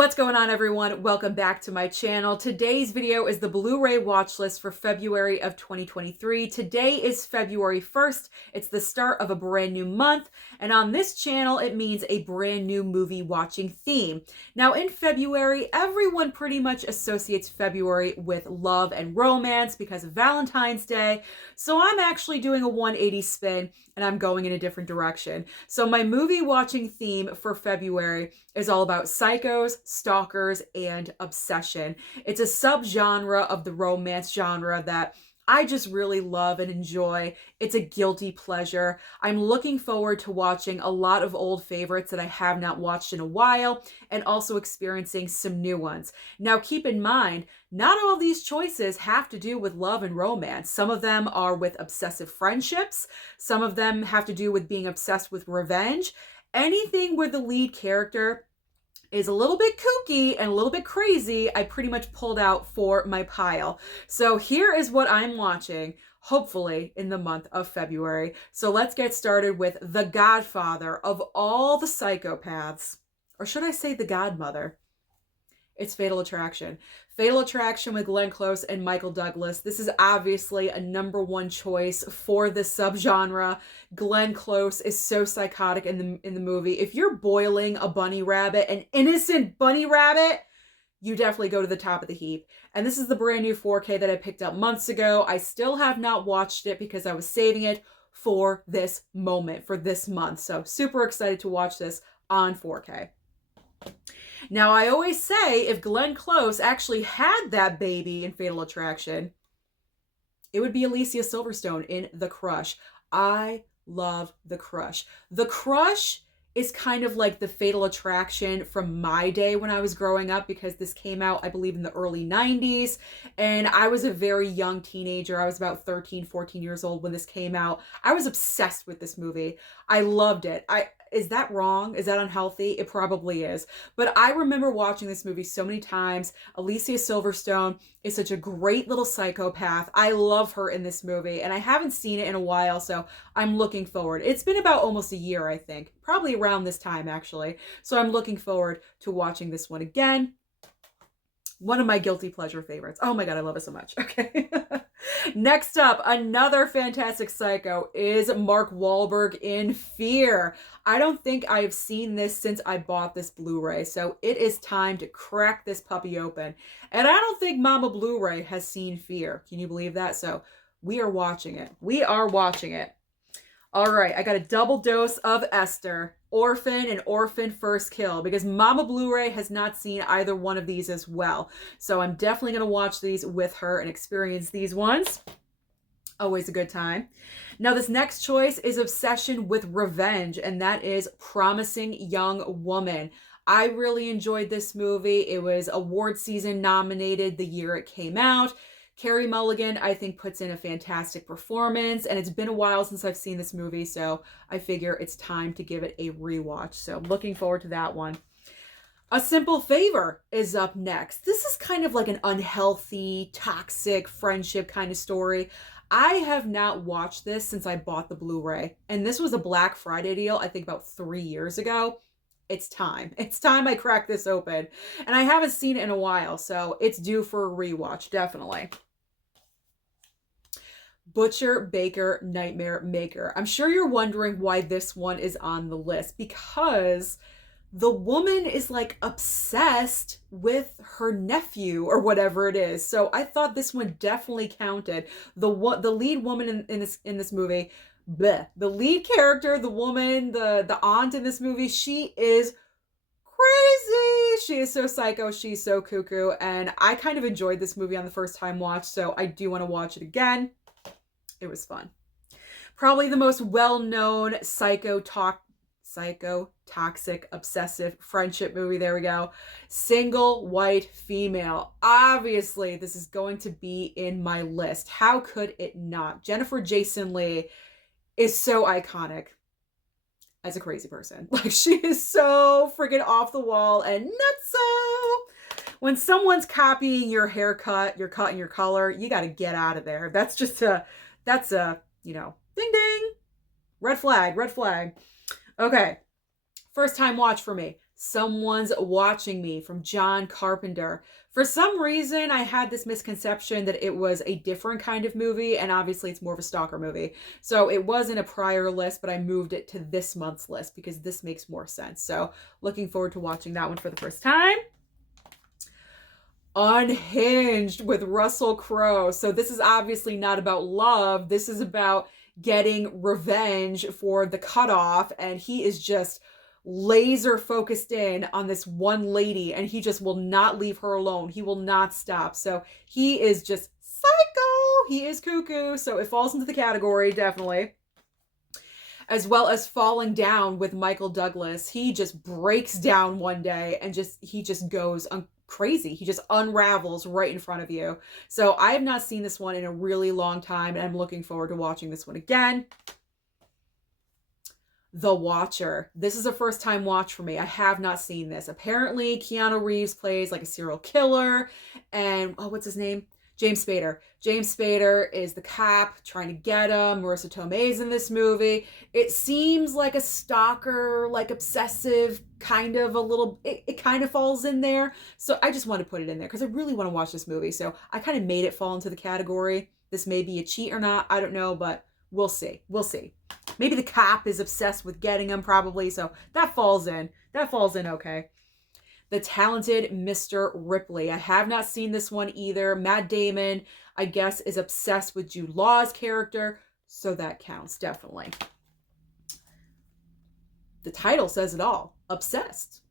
What's going on, everyone? Welcome back to my channel. Today's video is the Blu-ray watch list for February of 2023. Today is February 1st. It's the start of a brand new month, and on this channel, it means a brand new movie watching theme. Now, in February, everyone pretty much associates February with love and romance because of Valentine's Day, so I'm actually doing a 180 spin, and I'm going in a different direction. So my movie watching theme for February is all about psychos, stalkers, and obsession. It's a subgenre of the romance genre that I just really love and enjoy. It's a guilty pleasure. I'm looking forward to watching a lot of old favorites that I have not watched in a while and also experiencing some new ones. Now, keep in mind, not all of these choices have to do with love and romance. Some of them are with obsessive friendships. Some of them have to do with being obsessed with revenge. Anything where the lead character is a little bit kooky and a little bit crazy, I pretty much pulled out for my pile. So here is what I'm watching, hopefully in the month of February. So let's get started with the godfather of all the psychopaths, or should I say the godmother? It's Fatal Attraction. Fatal Attraction with Glenn Close and Michael Douglas. This is obviously a #1 choice for this subgenre. Glenn Close is so psychotic in the movie. If you're boiling a bunny rabbit, an innocent bunny rabbit, you definitely go to the top of the heap. And this is the brand new 4K that I picked up months ago. I still have not watched it because I was saving it for this moment, for this month. So super excited to watch this on 4K. Now, I always say if Glenn Close actually had that baby in Fatal Attraction, it would be Alicia Silverstone in The Crush. I love The Crush. The Crush is kind of like the Fatal Attraction from my day when I was growing up, because this came out, I believe, in the early 90s, and I was a very young teenager. I was about 13, 14 years old when this came out. I was obsessed with this movie. I loved it. Is that wrong? Is that unhealthy? It probably is. But I remember watching this movie so many times. Alicia Silverstone is such a great little psychopath. I love her in this movie, and I haven't seen it in a while, so I'm looking forward. It's been about almost a year, I think. Probably around this time, actually. So I'm looking forward to watching this one again. One of my guilty pleasure favorites. Oh my God, I love it so much. Okay. Next up, another fantastic psycho is Mark Wahlberg in Fear. I don't think I've seen this since I bought this Blu-ray, so it is time to crack this puppy open. And I don't think Mama Blu-ray has seen Fear. Can you believe that? So we are watching it. We are watching it. All right, I got a double dose of Esther, Orphan and Orphan First Kill, because Mama Blu-ray has not seen either one of these as well. So I'm definitely going to watch these with her and experience these ones. Always a good time. Now, this next choice is Obsession with Revenge, and that is Promising Young Woman. I really enjoyed this movie. It was award season nominated the year it came out. Carey Mulligan, I think, puts in a fantastic performance, and it's been a while since I've seen this movie, so I figure it's time to give it a rewatch. So I'm looking forward to that one. A Simple Favor is up next. This is kind of like an unhealthy, toxic friendship kind of story. I have not watched this since I bought the Blu-ray, and this was a Black Friday deal, I think about 3 years ago. It's time. It's time I crack this open. And I haven't seen it in a while, so it's due for a rewatch, definitely. Butcher, Baker, Nightmare Maker. I'm sure you're wondering why this one is on the list, because the woman is like obsessed with her nephew or whatever it is. So I thought this one definitely counted. The lead woman in this movie, bleh, the lead character, the woman, the aunt in this movie, she is crazy. She is so psycho. She's so cuckoo. And I kind of enjoyed this movie on the first time watch, so I do want to watch it again. It was fun. Probably the most well-known psycho-toxic, obsessive friendship movie. There we go. Single White Female. Obviously, this is going to be in my list. How could it not? Jennifer Jason Leigh is so iconic as a crazy person. Like, she is so freaking off the wall and nutso. When someone's copying your haircut, your cut, and your color, you got to get out of there. That's a, you know, ding ding. Red flag, red flag. Okay. First time watch for me. Someone's Watching Me from John Carpenter. For some reason, I had this misconception that it was a different kind of movie, and obviously it's more of a stalker movie. So it was in a prior list, but I moved it to this month's list because this makes more sense. So looking forward to watching that one for the first time. Unhinged with Russell Crowe. So this is obviously not about love. This is about getting revenge for the cutoff, and he is just laser focused in on this one lady, and he just will not leave her alone. He will not stop. So he is just psycho. He is cuckoo. So it falls into the category, definitely. As well as Falling Down with Michael Douglas. He just breaks down one day and he just goes crazy. He just unravels right in front of you. So I have not seen this one in a really long time, and I'm looking forward to watching this one again. The Watcher. This is a first time watch for me. I have not seen this. Apparently Keanu Reeves plays like a serial killer, and what's his name? James Spader. James Spader is the cop trying to get him. Marissa Tomei's in this movie. It seems like a stalker, like Obsessive, kind of a little, it kind of falls in there. So I just want to put it in there because I really want to watch this movie. So I kind of made it fall into the category. This may be a cheat or not. I don't know, but we'll see. We'll see. Maybe the cop is obsessed with getting him, probably. So that falls in. That falls in okay. The Talented Mr. Ripley. I have not seen this one either. Matt Damon, I guess, is obsessed with Jude Law's character. So that counts, definitely. The title says it all. Obsessed.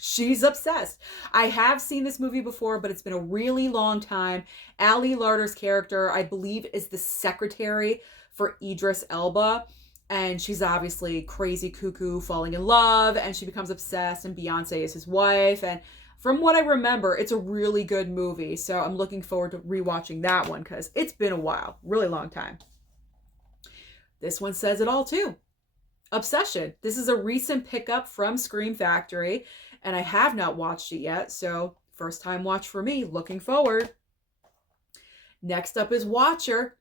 She's obsessed. I have seen this movie before, but it's been a really long time. Ali Larter's character, I believe, is the secretary for Idris Elba. And she's obviously crazy cuckoo, falling in love, and she becomes obsessed, and Beyonce is his wife. And from what I remember, it's a really good movie. So I'm looking forward to rewatching that one because it's been a while, really long time. This one says it all too. Obsession. This is a recent pickup from Scream Factory, and I have not watched it yet. So first time watch for me, looking forward. Next up is Watcher.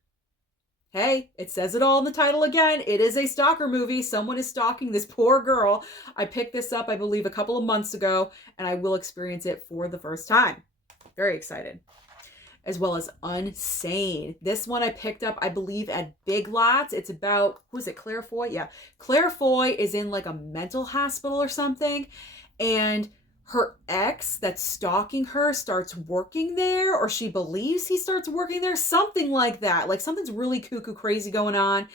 Hey, it says it all in the title again. It is a stalker movie. Someone is stalking this poor girl. I picked this up, I believe, a couple of months ago, and I will experience it for the first time. Very excited. As well as Unsane. This one I picked up, I believe, at Big Lots. It's about, who is it, Claire Foy? Yeah. Claire Foy is in like a mental hospital or something, and her ex that's stalking her starts working there, or she believes he starts working there, something like that. Like something's really cuckoo crazy going on.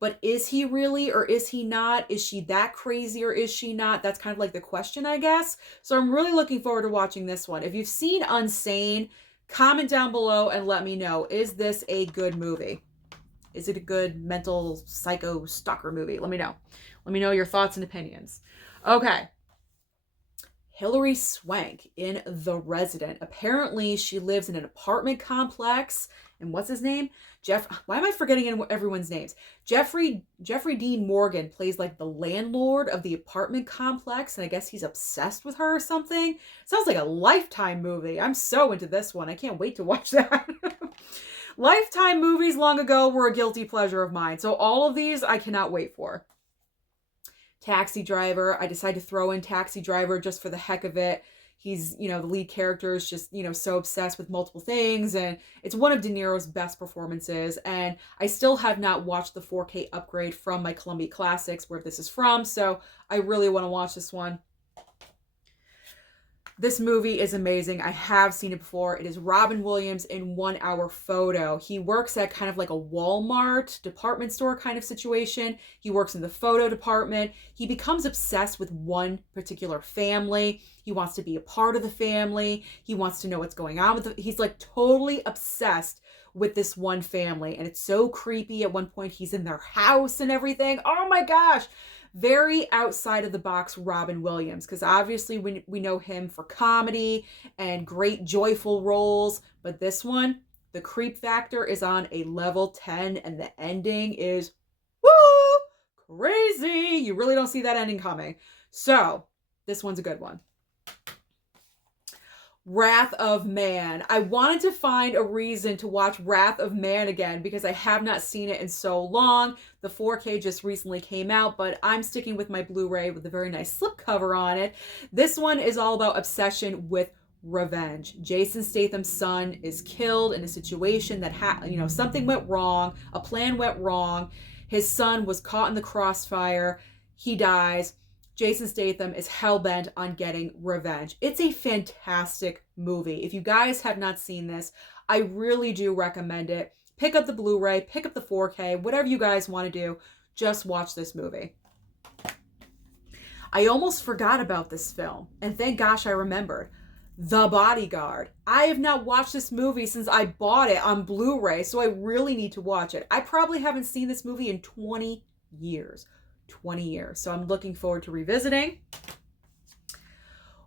But is he really or is he not? Is she that crazy or is she not? That's kind of like the question, I guess. So I'm really looking forward to watching this one. If you've seen Unsane, comment down below and let me know. Is this a good movie? Is it a good mental psycho stalker movie? Let me know. Let me know your thoughts and opinions. Okay. Hilary Swank in The Resident. Apparently, she lives in an apartment complex. And what's his name? Why am I forgetting everyone's names? Jeffrey Dean Morgan plays like the landlord of the apartment complex. And I guess he's obsessed with her or something. Sounds like a Lifetime movie. I'm so into this one. I can't wait to watch that. Lifetime movies long ago were a guilty pleasure of mine. So all of these I cannot wait for. Taxi Driver. I decided to throw in Taxi Driver just for the heck of it. He's, the lead character is just, so obsessed with multiple things. And it's one of De Niro's best performances. And I still have not watched the 4K upgrade from my Columbia Classics where this is from. So I really want to watch this one. This movie is amazing. I have seen it before. It is Robin Williams in 1 Hour Photo. He works at kind of like a Walmart department store kind of situation. He works in the photo department. He becomes obsessed with one particular family. He wants to be a part of the family. He wants to know what's going on with it. He's like totally obsessed with this one family. And it's so creepy. At one point, he's in their house and everything. Oh my gosh. Very outside of the box Robin Williams, because obviously we know him for comedy and great joyful roles, but this one, the creep factor is on a level 10 and the ending is woo crazy. You really don't see that ending coming. So this one's a good one. Wrath of Man. I wanted to find a reason to watch Wrath of Man again because I have not seen it in so long. The 4K just recently came out, but I'm sticking with my Blu-ray with a very nice slipcover on it. This one is all about obsession with revenge. Jason Statham's son is killed in a situation that something went wrong, a plan went wrong. His son was caught in the crossfire. He dies. Jason Statham is hell-bent on getting revenge. It's a fantastic movie. If you guys have not seen this, I really do recommend it. Pick up the Blu-ray, pick up the 4K, whatever you guys want to do, just watch this movie. I almost forgot about this film, and thank gosh I remembered. The Bodyguard. I have not watched this movie since I bought it on Blu-ray, so I really need to watch it. I probably haven't seen this movie in 20 years. 20 years. So I'm looking forward to revisiting.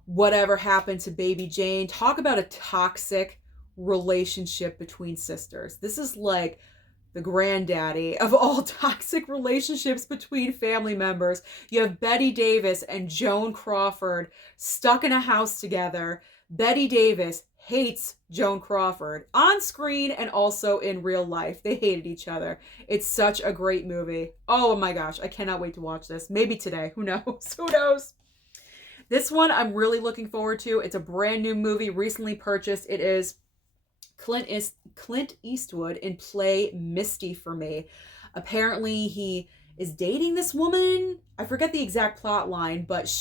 Whatever Happened to Baby Jane. Talk about a toxic relationship between sisters. This is like the granddaddy of all toxic relationships between family members. You have Betty Davis and Joan Crawford stuck in a house together. Betty Davis hates Joan Crawford on screen and also in real life. They hated each other. It's such a great movie. Oh my gosh, I cannot wait to watch this. Maybe today. Who knows? Who knows? This one I'm really looking forward to. It's a brand new movie, recently purchased. It is Clint Eastwood in Play Misty for Me. Apparently he is dating this woman. I forget the exact plot line, but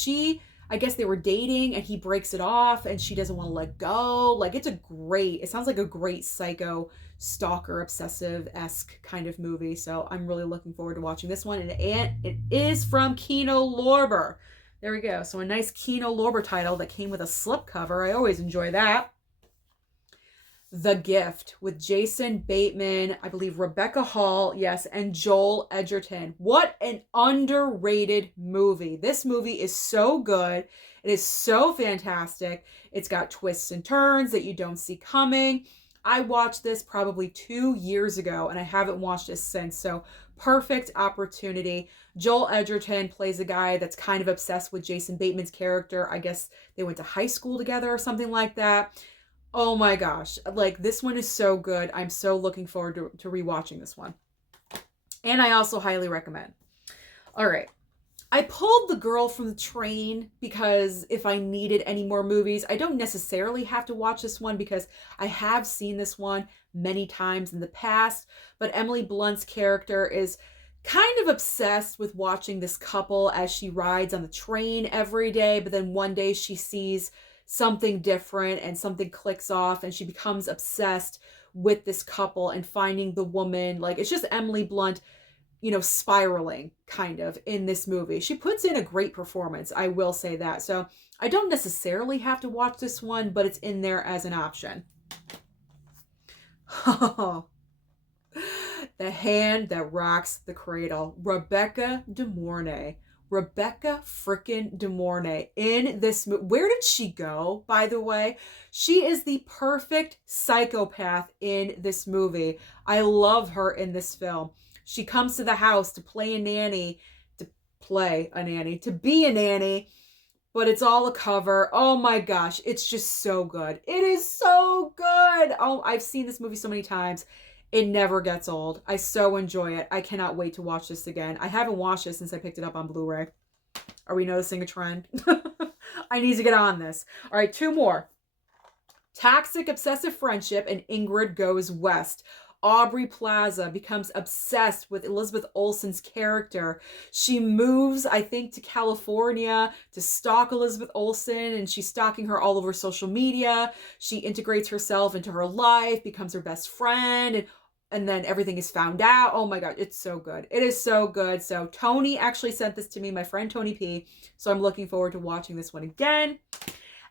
I guess they were dating and he breaks it off and she doesn't want to let go. Like, it sounds like a great psycho stalker obsessive-esque kind of movie. So I'm really looking forward to watching this one. And it is from Kino Lorber. There we go. So a nice Kino Lorber title that came with a slipcover. I always enjoy that. The Gift with Jason Bateman, I believe Rebecca Hall, yes, and Joel Edgerton. What an underrated movie. This movie is so good. It is so fantastic. It's got twists and turns that you don't see coming. I watched this probably 2 years ago and I haven't watched it since. So perfect opportunity. Joel Edgerton plays a guy that's kind of obsessed with Jason Bateman's character. I guess they went to high school together or something like that. Oh my gosh, like this one is so good. I'm so looking forward to rewatching this one. And I also highly recommend. All right. I pulled The Girl from the Train because if I needed any more movies, I don't necessarily have to watch this one because I have seen this one many times in the past. But Emily Blunt's character is kind of obsessed with watching this couple as she rides on the train every day. But then one day she sees something different and something clicks off and she becomes obsessed with this couple and finding the woman. Like, it's just Emily Blunt, spiraling kind of in this movie. She puts in a great performance, I will say that. So I don't necessarily have to watch this one, but it's in there as an option. The Hand That Rocks the Cradle. Rebecca De Mornay. Rebecca frickin' De Mornay in this movie. Where did she go, by the way? She is the perfect psychopath in this movie. I love her in this film. She comes to the house to be a nanny, but it's all a cover. Oh my gosh, it's just so good. It is so good. Oh, I've seen this movie so many times. It never gets old. I so enjoy it. I cannot wait to watch this again. I haven't watched it since I picked it up on Blu-ray. Are we noticing a trend? I need to get on this. All right, 2 more. Toxic Obsessive Friendship and Ingrid Goes West. Aubrey Plaza becomes obsessed with Elizabeth Olsen's character. She moves, I think, to California to stalk Elizabeth Olsen, and she's stalking her all over social media. She integrates herself into her life, becomes her best friend, and then everything is found out. Oh my God, it's so good. It is so good. So Tony actually sent this to me, my friend Tony P. So I'm looking forward to watching this one again.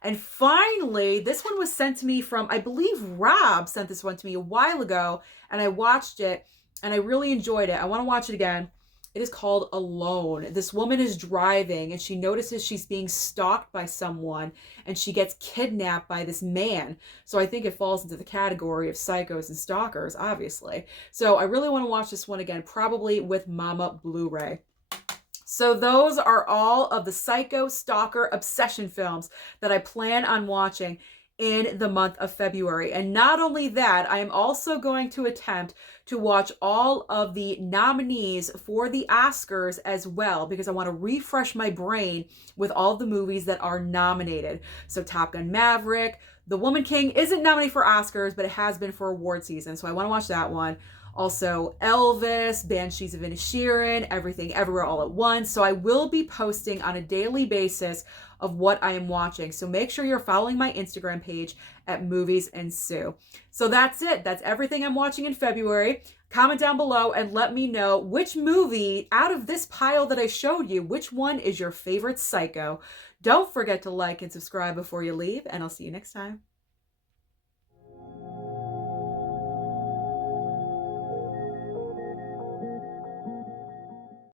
And finally, this one was sent to me from, I believe Rob sent this one to me a while ago, and I watched it, and I really enjoyed it. I want to watch it again. It is called Alone. This woman is driving, and she notices she's being stalked by someone, and she gets kidnapped by this man. So I think it falls into the category of psychos and stalkers, obviously. So I really want to watch this one again, probably with Mama Blu-ray. So those are all of the psycho, stalker, obsession films that I plan on watching. in the month of February. And not only that, I am also going to attempt to watch all of the nominees for the Oscars as well, because I want to refresh my brain with all the movies that are nominated. So Top Gun Maverick, The Woman King isn't nominated for Oscars, but it has been for award season, so I want to watch that one. Also Elvis, Banshees of Inisherin, Everything Everywhere All at Once. So I will be posting on a daily basis of what I am watching. So make sure you're following my Instagram page at Movies&Sue. So that's it. That's everything I'm watching in February. Comment down below and let me know which movie out of this pile that I showed you, which one is your favorite psycho. Don't forget to like and subscribe before you leave, and I'll see you next time.